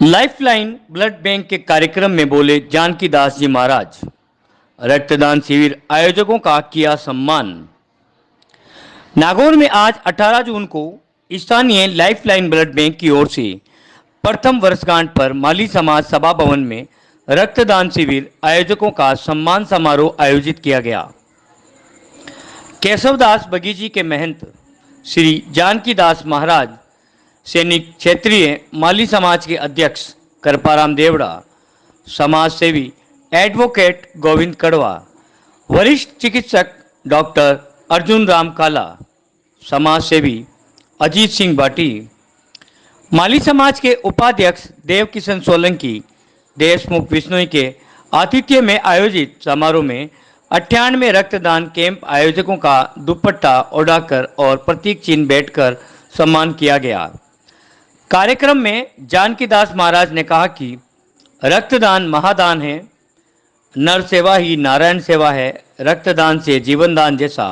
Lifeline blood bank के कार्यक्रम में बोले जानकीदास जी महाराज। रक्तदान शिविर आयोजकों का किया सम्मान। नागौर में आज 18 जून को स्थानीय लाइफलाइन ब्लड बैंक की ओर से प्रथम वर्षगांठ पर माली समाज सभा भवन में रक्तदान शिविर आयोजकों का सम्मान समारोह आयोजित किया गया। केशवदास बगीची के महंत श्री जानकीदास महाराज, सैनिक क्षेत्रीय माली समाज के अध्यक्ष कृपाराम देवड़ा, समाज सेवी एडवोकेट गोविंद कड़वा, वरिष्ठ चिकित्सक डॉक्टर अर्जुन राम काला, समाज सेवी अजीत सिंह भाटी, माली समाज के उपाध्यक्ष देव किशन सोलंकी, देशमुख विश्नोई के आतिथ्य में आयोजित समारोह में 98 रक्तदान कैंप आयोजकों का दुपट्टा ओढ़ाकर और प्रतीक चिन्ह बैठकर सम्मान किया गया। कार्यक्रम में जानकीदास महाराज ने कहा कि रक्तदान महादान है, नर सेवा ही नारायण सेवा है। रक्तदान से जीवन दान जैसा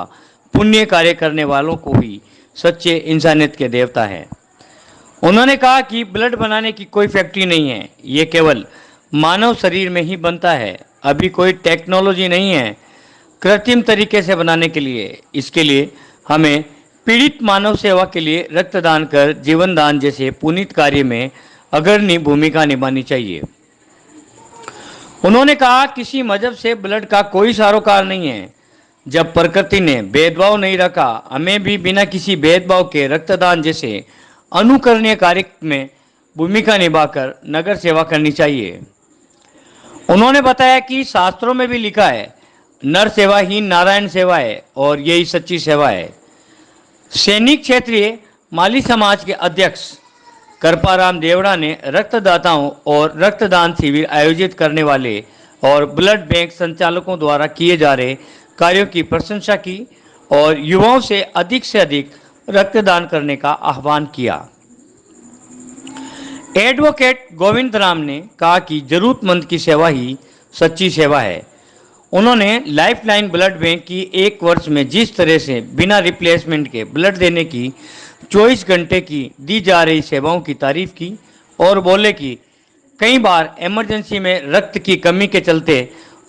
पुण्य कार्य करने वालों को ही सच्चे इंसानियत के देवता हैं। उन्होंने कहा कि ब्लड बनाने की कोई फैक्ट्री नहीं है, ये केवल मानव शरीर में ही बनता है। अभी कोई टेक्नोलॉजी नहीं है कृत्रिम तरीके से बनाने के लिए। इसके लिए हमें पीड़ित मानव सेवा के लिए रक्तदान कर जीवन दान जैसे पुनीत कार्य में अग्रणी भूमिका निभानी चाहिए। उन्होंने कहा किसी मजहब से ब्लड का कोई सरोकार नहीं है। जब प्रकृति ने भेदभाव नहीं रखा, हमें भी बिना किसी भेदभाव के रक्तदान जैसे अनुकरणीय कार्य में भूमिका निभाकर नगर सेवा करनी चाहिए। उन्होंने बताया कि शास्त्रों में भी लिखा है नर सेवा ही नारायण सेवा है और यही सच्ची सेवा है। सैनिक क्षेत्रीय माली समाज के अध्यक्ष कृपाराम देवड़ा ने रक्तदाताओं और रक्तदान शिविर आयोजित करने वाले और ब्लड बैंक संचालकों द्वारा किए जा रहे कार्यों की प्रशंसा की और युवाओं से अधिक रक्तदान करने का आह्वान किया। एडवोकेट गोविंद राम ने कहा कि जरूरतमंद की सेवा ही सच्ची सेवा है। उन्होंने लाइफलाइन ब्लड बैंक की एक वर्ष में जिस तरह से बिना रिप्लेसमेंट के ब्लड देने की 24 घंटे की दी जा रही सेवाओं की तारीफ की और बोले कि कई बार इमरजेंसी में रक्त की कमी के चलते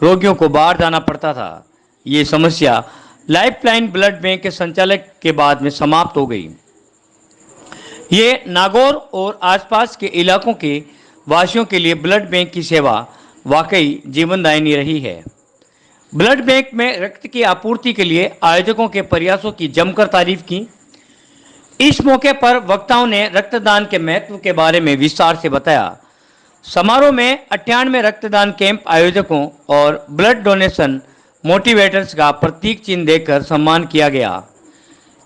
रोगियों को बाहर जाना पड़ता था। ये समस्या लाइफलाइन ब्लड बैंक के संचालक के बाद में समाप्त हो गई। ये नागौर और आसपास के इलाकों के वासियों के लिए ब्लड बैंक की सेवा वाकई जीवनदायिनी रही है। ब्लड बैंक में रक्त की आपूर्ति के लिए आयोजकों के प्रयासों की जमकर तारीफ की। इस मौके पर वक्ताओं ने रक्तदान के महत्व के बारे में विस्तार से बताया। समारोह में 98 रक्तदान कैंप आयोजकों और ब्लड डोनेशन मोटिवेटर्स का प्रतीक चिन्ह देकर सम्मान किया गया।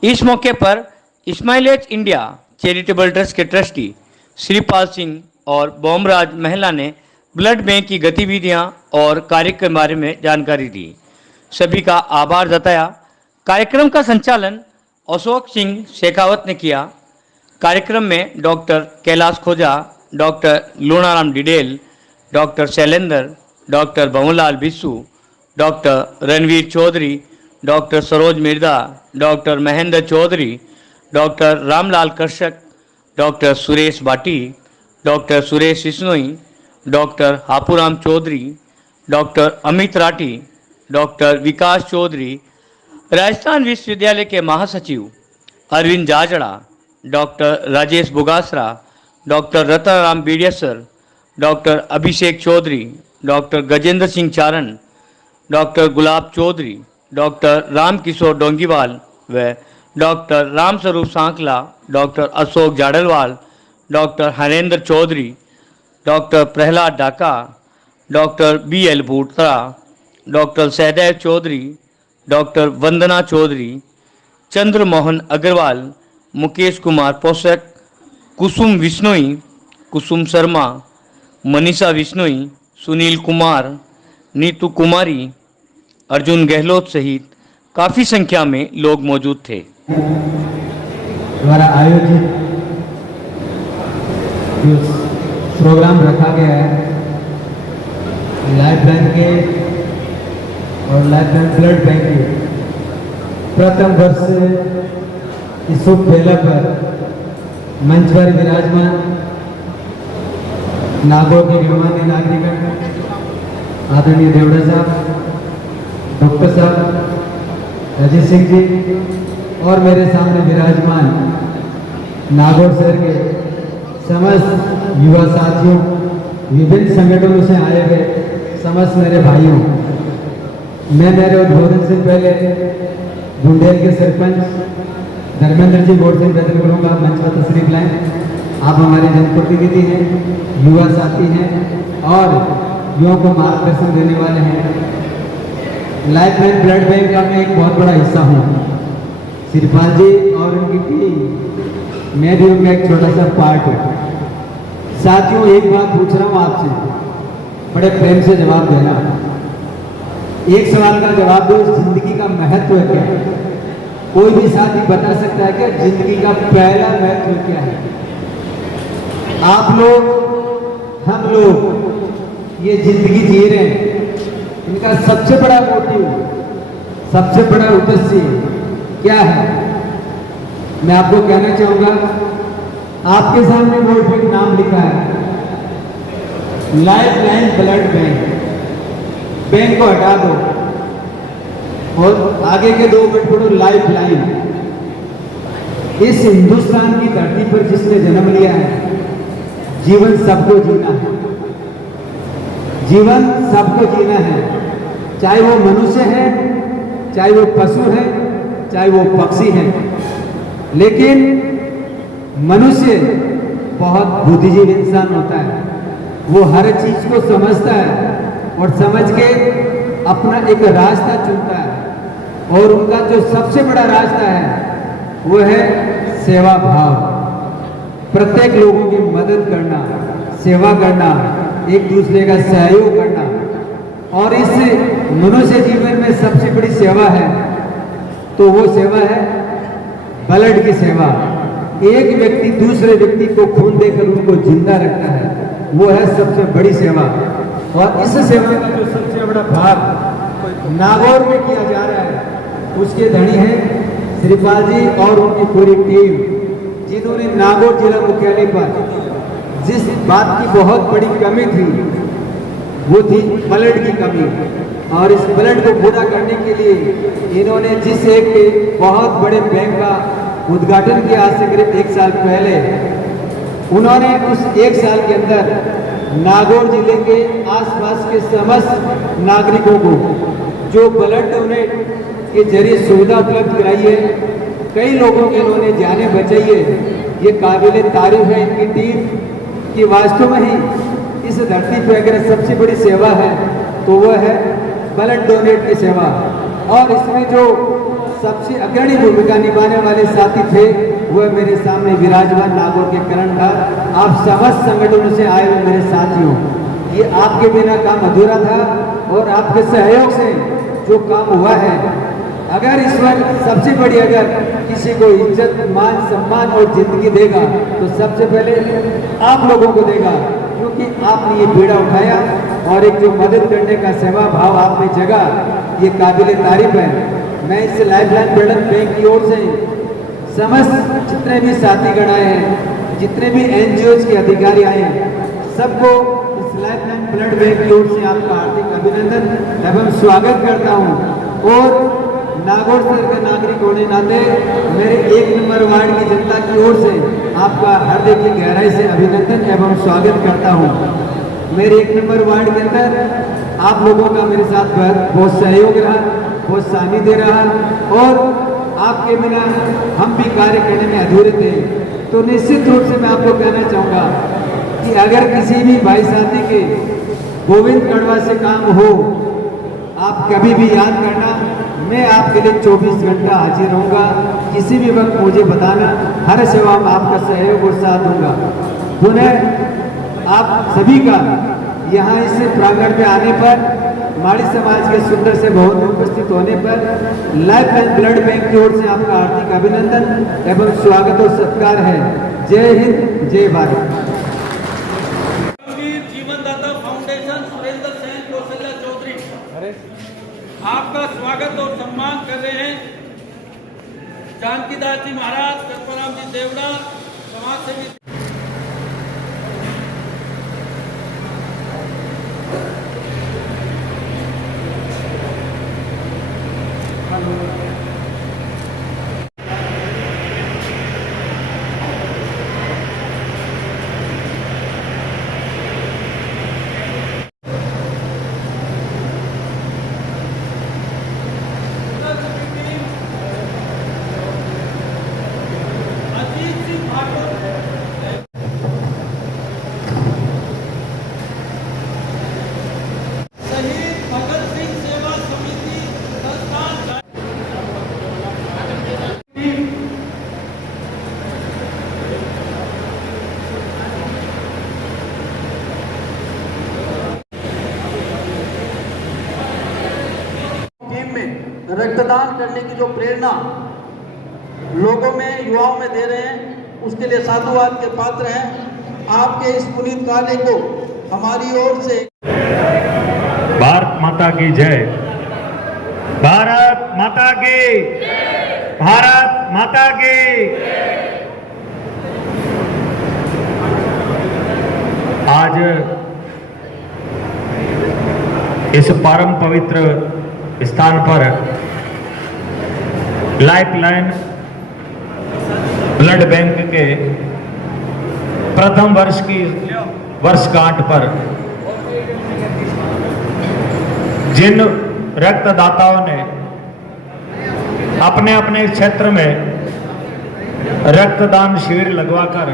इस मौके पर स्माइलेज इंडिया चैरिटेबल ट्रस्ट के ट्रस्टी श्रीपाल सिंह और बोमराज महिला ने ब्लड बैंक की गतिविधियां और कार्य के बारे में जानकारी दी। सभी का आभार जताया। कार्यक्रम का संचालन अशोक सिंह शेखावत ने किया। कार्यक्रम में doctor Kailash Khoja, doctor Lunaram Didel, doctor Shailendra, doctor Bhawanlal Bissu, doctor Ranveer Chaudhary, doctor Saroj Mirza, doctor Mahendra Chaudhary, doctor Ramlal Karshak, doctor Suresh Bhati, doctor Suresh Vishnoi, doctor Hapuram Chaudhary, doctor Amit Rathi, doctor Vikas Chaudhary, Rajasthan विश्वविद्यालय के महासचिव Arvind Jajra, doctor Rajesh Bugasara, doctor Ratanram Bidiyasar, doctor Abhishek Chaudhary, doctor Gajendra Singh Charan, doctor Gulab Chaudhary, doctor Ramkishore Dongiwal व doctor Ramswaroop Sankla, doctor Ashok जाडलवाल, doctor Harendra Chaudhary, doctor Prahlad Daka, doctor BL Bhutra, doctor Sahdev Chaudhary, doctor Vandana Chaudhary, Chandra Mohan Agarwal, Mukesh Kumar Poshak, Kusum Bishnoi, कुसुम शर्मा, मनीषा विश्नोई, सुनील कुमार, नीतू कुमारी, अर्जुन गहलोत सहित काफ़ी संख्या में लोग मौजूद थे। द्वारा आयोजित प्रोग्राम रखा गया है लाइफलाइन के और लाइफलाइन ब्लड बैंक के प्रथम वर्ष इस शुभ बेला पर मंच पर विराजमान नागौर के गणमान्य नागरिक आदरणीय देवड़ा साहब, डॉक्टर साहब, अजीत सिंह जी और मेरे सामने विराजमान नागौर शहर के समस्त युवा साथियों, विभिन्न संगठनों से आए हुए समस्त मेरे भाइयों, मैं मेरे उद्बोधन से पहले बुंदेल के सरपंच धर्मेंद्र जी बोर्ड से निवेदन करूँगा, मंच पर तशरीफ लाएं। आप हमारे जनप्रतिनिधि हैं, युवा साथी हैं और युवाओं को मार्गदर्शन देने वाले हैं। लाइफलाइन ब्लड बैंक का मैं एक बहुत बड़ा हिस्सा हूँ। श्रीपाल जी और उनकी टीम, मैं भी उनका एक छोटा सा पार्ट हूँ। साथियों, एक बात पूछ रहा हूँ आपसे, बड़े प्रेम से जवाब देना। एक सवाल का जवाब दो, जिंदगी का महत्व क्या है? कोई भी साथी बता सकता है क्या जिंदगी का पहला महत्व क्या है? आप लोग, हम लोग ये जिंदगी जी रहे हैं, इनका सबसे बड़ा मोटिव, सबसे बड़ा उद्देश्य क्या है? मैं आपको कहना चाहूंगा, आपके सामने बोर्ड पे नाम लिखा है लाइफलाइन ब्लड बैंक। बैंक को हटा दो और आगे के दो वर्ड पढ़ो लाइफलाइन। इस हिंदुस्तान की धरती पर जिसने जन्म लिया है, जीवन सबको जीना है, जीवन सबको जीना है, चाहे वो मनुष्य है, चाहे वो पशु है, चाहे वो पक्षी है। लेकिन मनुष्य बहुत बुद्धिजीवी इंसान होता है, वो हर चीज को समझता है और समझ के अपना एक रास्ता चुनता है, और उनका जो सबसे बड़ा रास्ता है वो है सेवा भाव। प्रत्येक लोगों की मदद करना, सेवा करना, एक दूसरे का सहयोग करना। और इस मनुष्य जीवन में सबसे बड़ी सेवा है तो वो सेवा है ब्लड की सेवा। एक व्यक्ति दूसरे व्यक्ति को खून देकर उनको जिंदा रखता है, वो है सबसे बड़ी सेवा। और इस सेवा का जो सबसे बड़ा भाग नागौर में किया जा रहा है, उसके धनी है श्रीपाल जी और उनकी पूरी टीम, जिन्होंने नागौर जिला मुख्यालय पर जिस बात की बहुत बड़ी कमी थी, वो थी ब्लड की कमी। और इस ब्लड को पूरा करने के लिए इन्होंने जिस एक बहुत बड़े बैंक का उद्घाटन किया आज से करीब 1 साल पहले, उन्होंने उस 1 साल के अंदर नागौर जिले के आसपास के समस्त नागरिकों को जो ब्लड डोनेट के जरिए सुविधा उपलब्ध कराई है, कई लोगों की इन्होंने जानें बचाई है। ये काबिल तारीफ है इनकी टीम कि वास्तव में ही इस धरती पर अगर सबसे बड़ी सेवा है तो वह है ब्लड डोनेट की सेवा। और इसमें जो सबसे अग्रणी भूमिका निभाने वाले साथी थे वह मेरे सामने विराजमान नागौर के कर्णधार, आप समस्त संगठनों से आए हुए मेरे साथियों, ये आपके बिना काम अधूरा था और आपके सहयोग से जो काम हुआ है। अगर ईश्वर सबसे बड़ी अगर किसी को इज्जत, मान, सम्मान और जिंदगी देगा तो सबसे पहले आप लोगों को देगा, क्योंकि आपने ये बीड़ा उठाया और एक जो मदद करने का सेवा भाव आप में जगा, ये काबिल तारीफ है। मैं इस लाइफलाइन ब्लड बैंक की ओर से समस्त जितने भी साथीगण आए हैं, जितने भी एनजीओज के अधिकारी आए हैं, सबको इस लाइफलाइन ब्लड बैंक की ओर से आपका हार्दिक अभिनंदन एवं स्वागत करता हूं। और नागौर शहर का नागरिक होने नाते मेरे 1 नंबर वार्ड की जनता की ओर से आपका हृदय की गहराई से अभिनंदन एवं स्वागत करता हूं। मेरे 1 नंबर वार्ड के अंदर आप लोगों का मेरे साथ बहुत सहयोग रहा, बहुत सानिध्य रहा, और आपके बिना हम भी कार्य करने में अधूरे थे। तो निश्चित रूप से मैं आपको कहना चाहूँगा कि अगर किसी भी भाई साथी के गोविंद कड़वा से काम हो, आप कभी भी याद करना, मैं आपके लिए 24 घंटा हाजिर रहूँगा। किसी भी वक्त मुझे बताना, हर सेवा में आपका सहयोग और साथ दूंगा। पुनः आप सभी का यहाँ इस प्रांगण में आने पर, माड़ी समाज के सुंदर से भवन में उपस्थित होने पर लाइफलाइन ब्लड बैंक की ओर से आपका हार्दिक अभिनंदन एवं स्वागत और सत्कार है। जय हिंद, जय भारत। जीवनदाता फाउंडेशन सुरेंद्र सेन कौशल्या चौधरी आपका स्वागत और सम्मान कर रहे हैं। जानकीदास जी महाराज, कल्पराम जी देवड़ा, समाज सेवी अजीत सिंह भागवत, शहीद भगत सिंह सेवा समिति संस्थान टीम में रक्तदान करने की जो प्रेरणा लोगों में, युवाओं में दे रहे हैं, उसके लिए साधुवाद के पात्र हैं। आपके इस पुनीत कार्य को हमारी ओर से भारत माता की जय। भारत माता की, भारत माता की। आज इस परम पवित्र स्थान पर लाइफलाइन ब्लड बैंक के प्रथम वर्ष की वर्षगांठ पर जिन रक्तदाताओं ने अपने अपने क्षेत्र में रक्तदान शिविर लगवाकर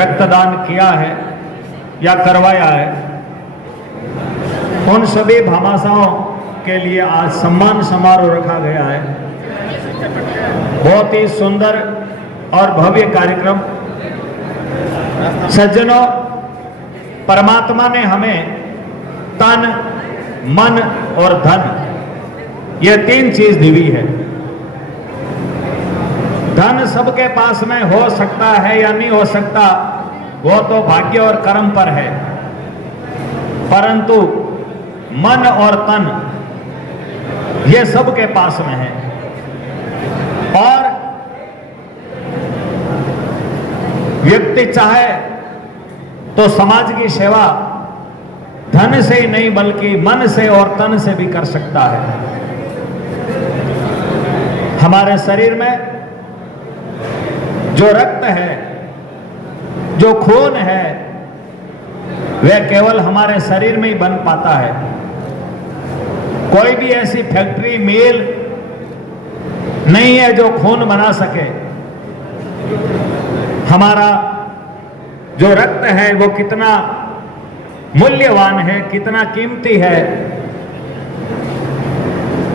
रक्तदान किया है या करवाया है, उन सभी भामाशाहों के लिए आज सम्मान समारोह रखा गया है। बहुत ही सुंदर और भव्य कार्यक्रम। सज्जनों, परमात्मा ने हमें तन, मन और धन, ये तीन चीज दी हुई है। धन सबके पास में हो सकता है या नहीं हो सकता, वो तो भाग्य और कर्म पर है, परंतु मन और तन ये सबके पास में है। और व्यक्ति चाहे तो समाज की सेवा धन से ही नहीं बल्कि मन से और तन से भी कर सकता है। हमारे शरीर में जो रक्त है, जो खून है, वह केवल हमारे शरीर में ही बन पाता है। कोई भी ऐसी फैक्ट्री, मिल नहीं है जो खून बना सके। हमारा जो रक्त है वो कितना मूल्यवान है, कितना कीमती है,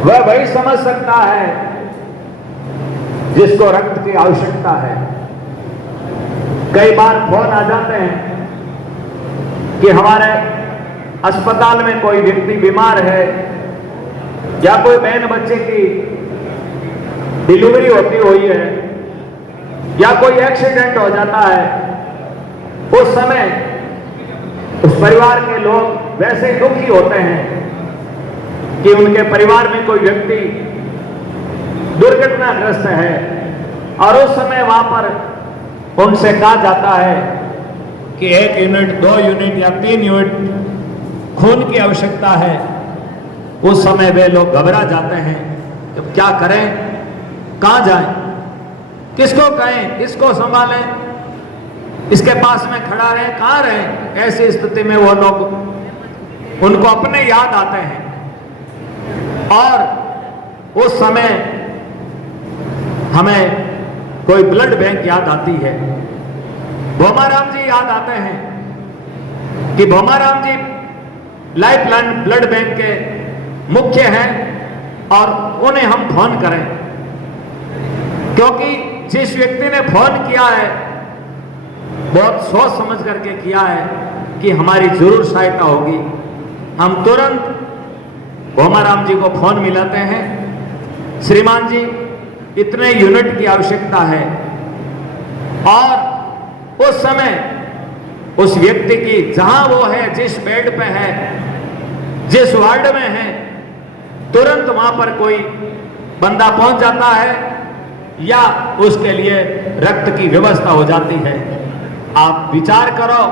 वह वही समझ सकता है जिसको रक्त की आवश्यकता है। कई बार फोन आ जाते हैं कि हमारे अस्पताल में कोई व्यक्ति बीमार है या कोई बहन बच्चे की डिलीवरी होती हुई है या कोई एक्सीडेंट हो जाता है। उस समय उस परिवार के लोग वैसे दुखी होते हैं कि उनके परिवार में कोई व्यक्ति दुर्घटनाग्रस्त है, और उस समय वहां पर उनसे कहा जाता है कि 1 यूनिट, 2 यूनिट या 3 यूनिट खून की आवश्यकता है। उस समय वे लोग घबरा जाते हैं कि क्या करें, कहां जाएं, किसको कहें, किसको संभालें, इसके पास में खड़ा रहे, कहां रहे। ऐसी स्थिति में वो लोग, उनको अपने याद आते हैं, और उस समय हमें कोई ब्लड बैंक याद आती है। भोमाराम जी याद आते हैं कि भोमाराम जी लाइफलाइन ब्लड बैंक के मुख्य हैं, और उन्हें हम फोन करें, क्योंकि जिस व्यक्ति ने फोन किया है बहुत सोच समझ करके किया है कि हमारी जरूर सहायता होगी। हम तुरंत भोमाराम जी को फोन मिलाते हैं, श्रीमान जी इतने यूनिट की आवश्यकता है, और उस समय उस व्यक्ति की, जहां वो है, जिस बेड पे है, जिस वार्ड में है, तुरंत वहां पर कोई बंदा पहुंच जाता है या उसके लिए रक्त की व्यवस्था हो जाती है। आप विचार करो,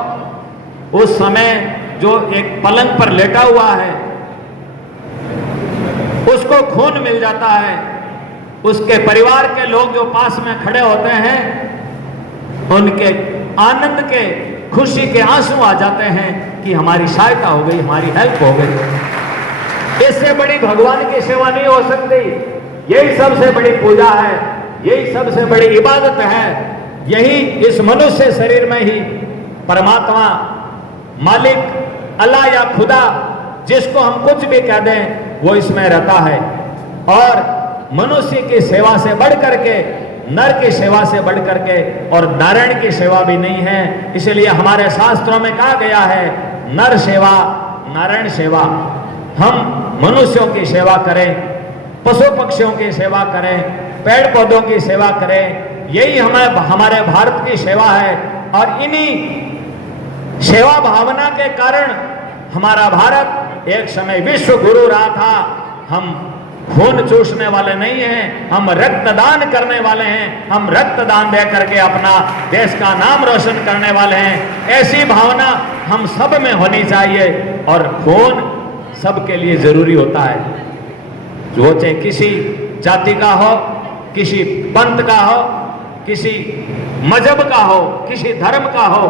उस समय जो एक पलंग पर लेटा हुआ है, उसको खून मिल जाता है, उसके परिवार के लोग जो पास में खड़े होते हैं उनके आनंद के, खुशी के आंसू आ जाते हैं कि हमारी सहायता हो गई, हमारी हेल्प हो गई। इससे बड़ी भगवान की सेवा नहीं हो सकती। यही सबसे बड़ी पूजा है, यही सबसे बड़ी इबादत है। यही इस मनुष्य शरीर में ही परमात्मा, मालिक, अल्लाह या खुदा, जिसको हम कुछ भी कह दें, वो इसमें रहता है। और मनुष्य की सेवा से बढ़ करके, नर की सेवा से बढ़ करके और नारायण की सेवा भी नहीं है। इसलिए हमारे शास्त्रों में कहा गया है, नर सेवा नारायण सेवा। हम मनुष्यों की सेवा करें, पशु पक्षियों की सेवा करें, पेड़ पौधों की सेवा करें, यही हमारे भारत की सेवा है। और इन्हीं सेवा भावना के कारण हमारा भारत एक समय विश्व गुरु रहा था। हम खून चूसने वाले नहीं हैं, हम रक्तदान करने वाले हैं। हम रक्तदान दे करके अपना देश का नाम रोशन करने वाले हैं। ऐसी भावना हम सब में होनी चाहिए। और खून सबके लिए जरूरी होता है, वो चाहे किसी जाति का हो, किसी पंथ का हो, किसी मजहब का हो, किसी धर्म का हो।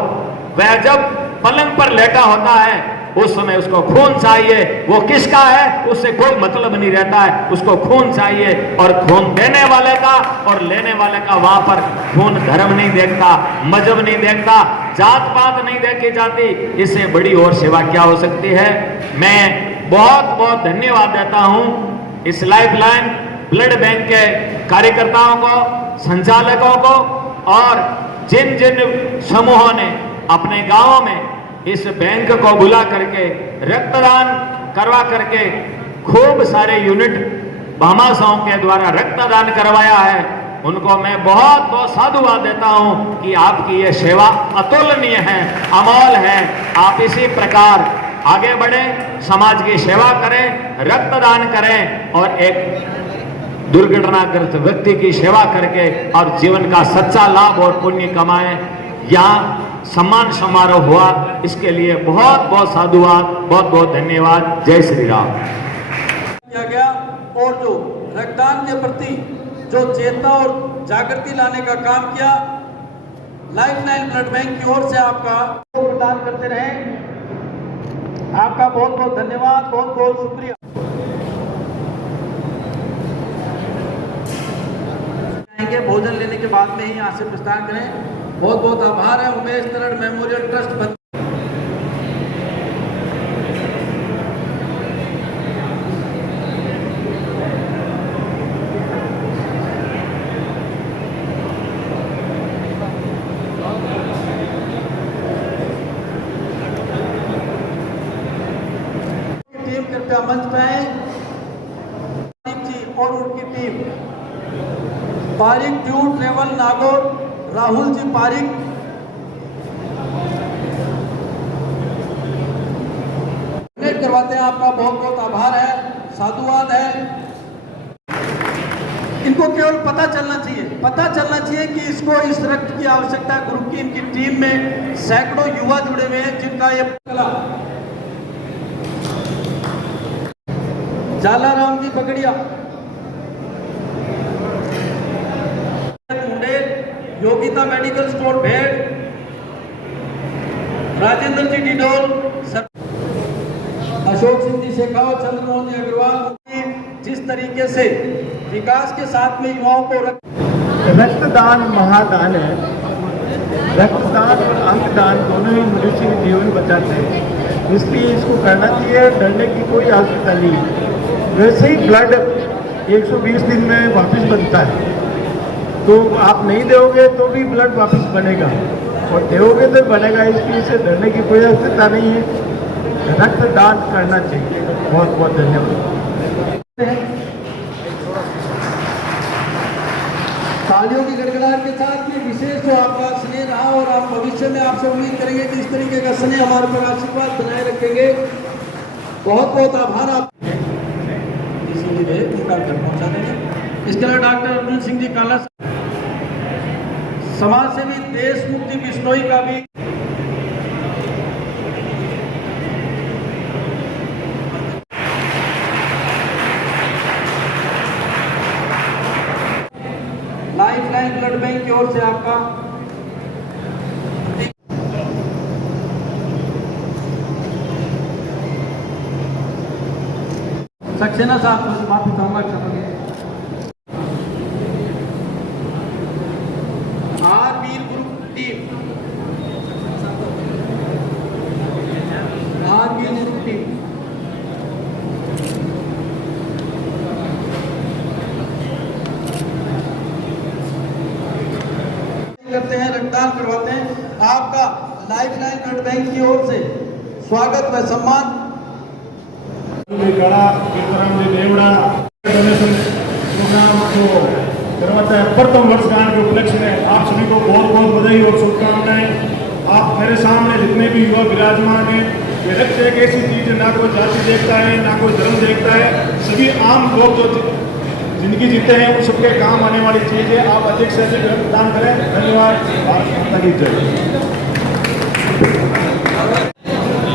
वह जब पलंग पर लेटा होता है उस समय उसको खून चाहिए। वो किसका है उससे कोई मतलब नहीं रहता है, उसको खून चाहिए। और खून देने वाले का और लेने वाले का, वहां पर खून धर्म नहीं देखता, मजहब नहीं देखता, जात पात नहीं देखी जाती। इससे बड़ी और सेवा क्या हो सकती है। मैं बहुत बहुत धन्यवाद देता हूं इस लाइफलाइन ब्लड बैंक के कार्यकर्ताओं को, संचालकों को, और जिन जिन समूहों ने अपने गांवों में इस बैंक को बुला करके रक्तदान करवा करके खूब सारे यूनिट भामाशाहों के द्वारा रक्तदान करवाया है। उनको मैं बहुत बहुत साधुवाद देता हूं कि आपकी ये सेवा अतुलनीय है, अमोल है। आप इसी प्रकार आगे बढ़े, समाज की सेवा करें, रक्तदान करें और एक दुर्घटनाग्रस्त व्यक्ति की सेवा करके और जीवन का सच्चा लाभ और पुण्य कमाएं। यहाँ सम्मान समारोह हुआ, इसके लिए बहुत बहुत साधुवाद, बहुत बहुत धन्यवाद। जय श्री राम। किया गया और जो रक्तदान के प्रति जो चेतना और जागृति लाने का काम किया, लाइफलाइन ब्लड बैंक की ओर से आपका प्रदान करते रहे। आपका बहुत बहुत धन्यवाद, बहुत बहुत शुक्रिया। भोजन लेने के बाद में ही यहाँ से प्रस्थान करें। बहुत बहुत आभार है Umesh Tarad memorial trust. Team कृपया मंच पे आए जी और उनकी टीम। पारिक ड्यू ट्रेवल नागौर, राहुल जी पारिक। करवाते हैं, आपका बहुत बहुत आभार है, साधुवाद है। इनको केवल पता चलना चाहिए कि इसको इस रक्त की आवश्यकता है। ग्रुप की इनकी टीम में सैकड़ों युवा जुड़े हुए हैं जिनका ये कला। जालाराम जी पकड़िया, योगिता मेडिकल स्टोर भेड़, राजेंद्र जी डिडोल, अशोक सिंह जी शेखावत, चंद्रमोहन जी अग्रवाल। जिस तरीके से विकास के साथ में युवाओं को रक्तदान महादान है। रक्तदान और अंगदान दोनों ही मनुष्य के जीवन बचाते हैं, इसलिए इसको करना चाहिए। डरने की कोई आवश्यकता नहीं है। वैसे ही ब्लड 120 दिन में वापस बनता है, तो आप नहीं दोगे तो भी ब्लड वापस बनेगा और दोगे तो बनेगा। इसलिए इसे डरने की कोई आवश्यकता नहीं है। रक्तदान करना चाहिए। बहुत बहुत धन्यवाद। तालियों की गड़गड़ाहट के साथ में विशेष जो आपका स्नेह रहा और आप भविष्य में आपसे उम्मीद करेंगे कि इस तरीके का स्नेह हमारे पर आशीर्वाद बनाए रखेंगे। बहुत बहुत आभार। आप पहुंचा देंगे। इसके अलावा डॉक्टर अर्जुन सिंह जी काला, समाज सेवी देश मुक्ति बिश्नोई का भी लाइन ब्लड बैंक की ओर से आपका सक्सेना साहब से माफी चाहूंगा, क्षमा Aarveer group team, Aarveer group team करते हैं, रक्तदान करवाते हैं। आपका लाइफ लाइन ब्लड बैंक की ओर से स्वागत व सम्मान। गड़ा कीर्तराम जी देवड़ा डोनेशन प्रोग्राम को करवाता है प्रथम वर्षगांठ के उपलक्ष्य में आप सभी को बहुत बहुत बधाई और शुभकामनाएं। आप मेरे सामने जितने भी युवा विराजमान हैं, ये रक्त एक ऐसी चीज है, ना कोई जाति देखता है ना कोई धर्म देखता है, सभी आम लोग जो जिंदगी जीते हैं उन सबके काम आने वाली चीज है। आप अधिक से अधिक रक्तदान करें। धन्यवाद। भारत माता की जय।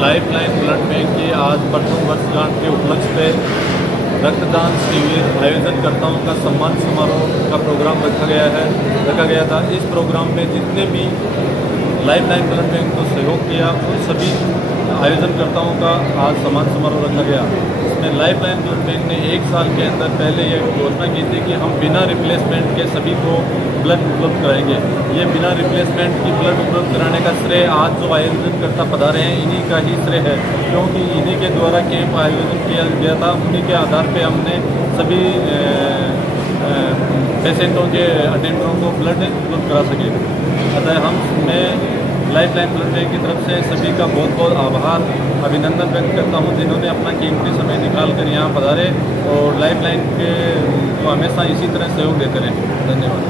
लाइफ लाइन ब्लड बैंक की आज प्रथम वर्षगांठ के उपलक्ष्य पे रक्तदान शिविर आयोजनकर्ताओं का सम्मान समारोह का प्रोग्राम रखा गया था। इस प्रोग्राम में जितने भी लाइफ लाइन ब्लड बैंक को सहयोग किया उन सभी आयोजनकर्ताओं का आज सम्मान समारोह रखा गया। इसमें लाइफ लाइन ब्लड बैंक ने 1 साल के अंदर पहले ये घोषणा की थी कि हम बिना रिप्लेसमेंट के सभी को ब्लड उपलब्ध कराएंगे। ये बिना रिप्लेसमेंट की ब्लड उपलब्ध कराने का श्रेय आज जो आयोजनकर्ता पधारे हैं इन्हीं का ही श्रेय है, क्योंकि इन्हीं के द्वारा कैंप आयोजन किया गया था। उन्हीं के आधार पर हमने सभी पेशेंटों के अटेंडरों को ब्लड उपलब्ध करा सके। अतः मैं लाइफ लाइन ब्लड बैंक की तरफ से सभी का बहुत बहुत आभार अभिनंदन व्यक्त करता हूं, जिन्होंने अपना कीमती समय निकाल कर यहाँ पधारे और लाइफ लाइन के को हमेशा इसी तरह सहयोग देते रहे। धन्यवाद।